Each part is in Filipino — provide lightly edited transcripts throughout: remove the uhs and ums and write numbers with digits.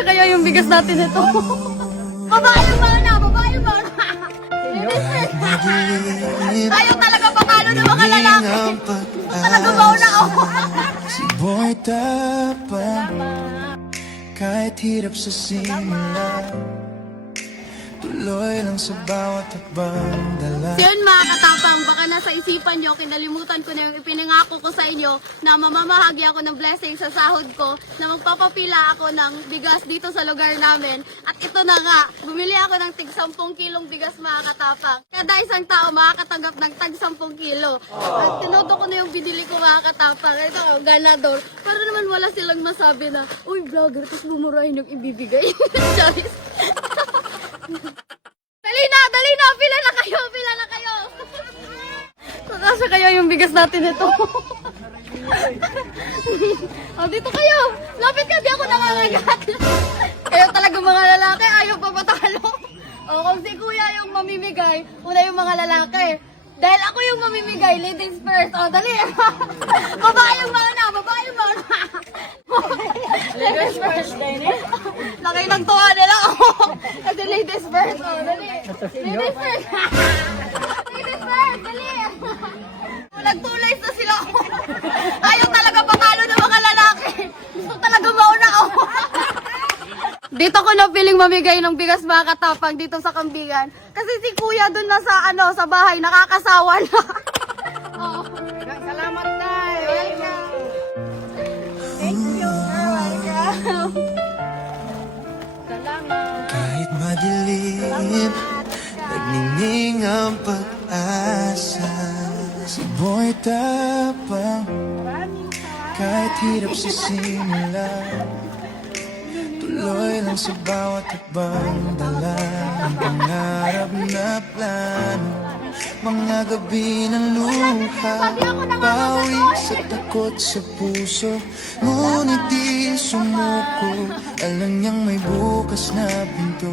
Kasya kaya yung bigas natin ito. Babae ba na? Babae ba na? Ayaw talaga pangalo ng mga lalaki. Talaga mauna ako. Si Boy Tapang, kahit hirap sa simula, tuloy lang sa bawat hakbang dala. So yun mga katapang, baka nasa isipan nyo, kinalimutan ko na yung ipinangako ko sa inyo na mamamahagi ako ng blessing sa sahod ko, na magpapapila ako ng bigas dito sa lugar namin. At ito na nga, bumili ako ng tig 10 kilong bigas mga katapang. Kada isang tao makakatanggap ng tag 10 kilo. At tinoto ko na yung binili ko mga katapang. Ito, ganador. Pero naman wala silang masabi na, uy vlogger, tapos bumurahin yung ibibigay. Charis. Dali na, pila na kayo. Kasya kaya yung bigas natin ito. Oh, dito kayo. Lapit ka, di ako nangangagat. Kayo talaga mga lalaki, ayaw pa patalo. Oh, kung si kuya yung mamimigay, una yung mga lalaki. Dahil ako yung mamimigay, ladies first. Oh, dali. Babae yung mauna. Ladies first, din eh. Laki ng tuwa nila. Kasi ladies first. Oh, dali. Ladies first. Ladies first, dali. Nagtulay na sila. Ayaw talaga pangalo ng mga lalaki. Gusto talaga mauna ako. Dito ko na feeling mamigay ng bigas mga katapang dito sa Kambingan. Kasi si kuya dun na sa bahay, nakakasawa na. Oh. Salamat tayo. Welcome. Thank you. Welcome. Salamat. Kahit madilim, nagniningning ang pag-asa. Si Boy Tapang, kahit hirap sa simula, tuloy lang sa bawat hakbang dala. Ang pangarap na plano, mga gabi ng luha, bawi sa takot sa puso, ngunit di sumuko. Alam niyang may bukas na pinto.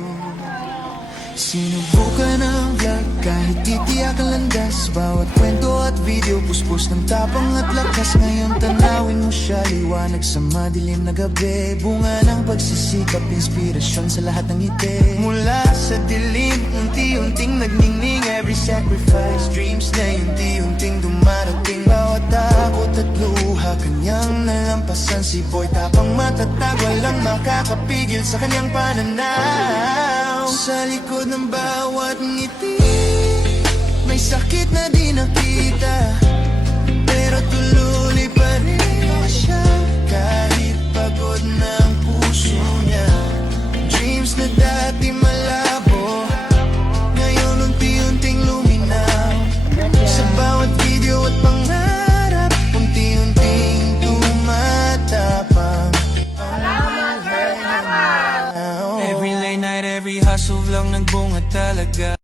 Sinubukan ang vlog, kahit titiyak ang landas, bawat kwento at video, puspos ng tapang at lakas. Ngayon tanawin mo siya, liwanag sa madilim na gabi, bunga ng pagsisikap, inspirasyon sa lahat ng ngiti. Mula sa dilim, unti-unting nagningning, every sacrifice, dreams na unti-unting dumarating. Bawat takot at luha, kanyang nalampasan. Si Boy Tapang matatag, walang makakapigil sa kanyang pananaw. Sa likod ng bawat ngiti, may sakit na di nakita, pero tuloy pa rin siya. Kahit pagod na ang puso niya, dreams na dati malabo, ngayon unti-unting luminaw. Sa bawat video at pangarap, unti-unting tumatapang. Every late night, every hustle lang nagbunga talaga.